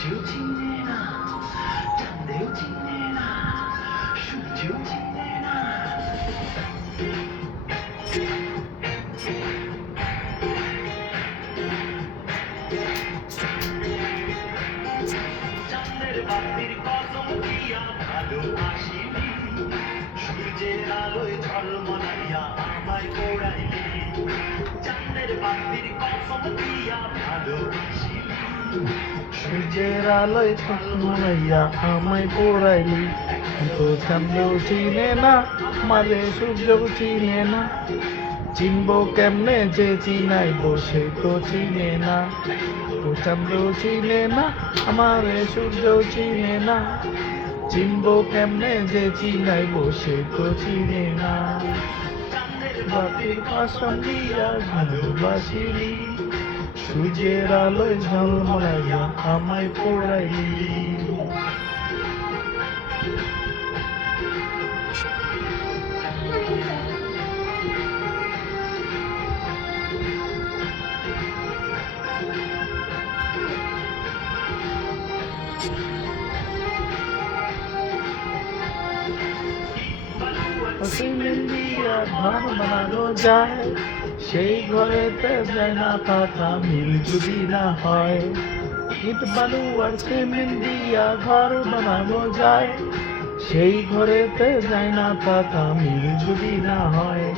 সূর্য চিনে না চাঁদেও চিনে না সূর্য চিনে না চাঁদের বাতির কসম দিয়া ভালোবাসিনি সূর্যের আলোয় আমায় চাঁদের বাতির কসম দিয়া ভালোবাসিনি সূর্যের আলোয় মাইয়া আমায় পোড়াইলি। তো চান্দেও চিনে না মারে সূর্যও চিনে না। চিনবো কেমনে যে চিনাই বসে তো চিনে না। তো চান্দেও চিনে না, আমারে সূর্যও চিনে না। চিনবো কেমনে যে চিনাই বসে তো চিনে না। বাতির পাশান দিয়া ভালোবাসিলি। সূর্যের আলোয় ঝলমলাইয়া আমায় পোড়াইলি। সিমেন্ট দিয়া ঘর বানানো যায় সেই ঘরেতে যায় না পাতা মিল যদি না হয় ইট বালু আর সিমেন্ট দিয়া ঘর বানানো যায় সেই ঘরেতে যায় না পাতা মিল যদি না হয়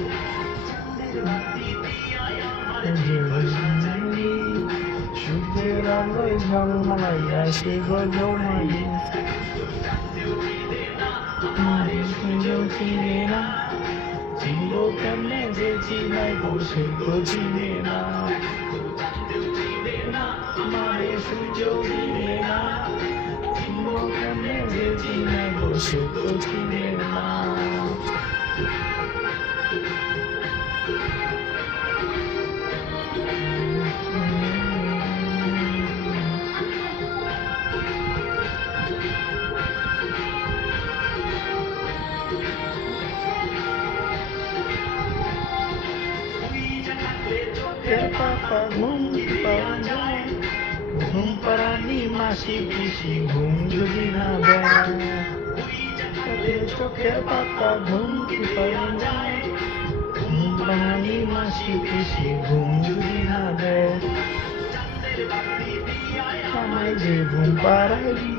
সূর্যের আলোয় ঝলমলাইয়া সে গজমাই চিনে না, চিনব কেমনে যে চিনাই বসে তো চিনে না। মারে সূর্য চিনে না চিনব কেমনে যে চিনাই বসে তো চিনে না চোখের ঘুম পাড়ানি মাসি পিসি ঘুম যদি না চোখের পাতা ঘুম কি যায় ঘুম পাড়ানি মাসি পিসি ঘুম যদি না দেয় আমায় যে ঘুম পাড়াইলি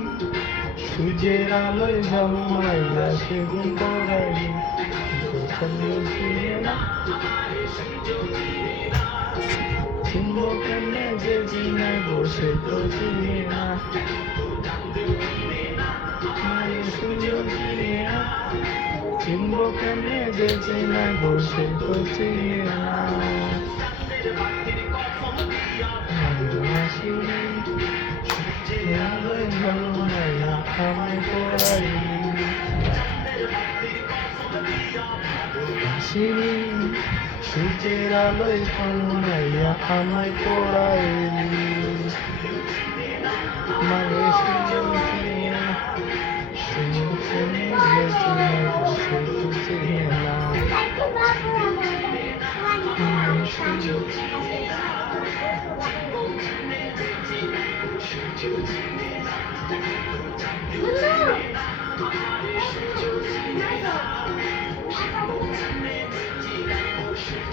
সূর্যের আলোয় জন্মাইলা সে ঘুম পড়াইলি কেমনে যে চিনাই বসে তো চিনে না মায়ে সূর্য চিনে না চিনব কেমনে যে চিনাই বসে তো চিনে ভালোবাসিনি সূর্যের আলোয় ঝলমলাইয়া আমায় পড়াইলি মানে সূর্য চিনে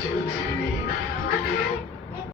না সূর্য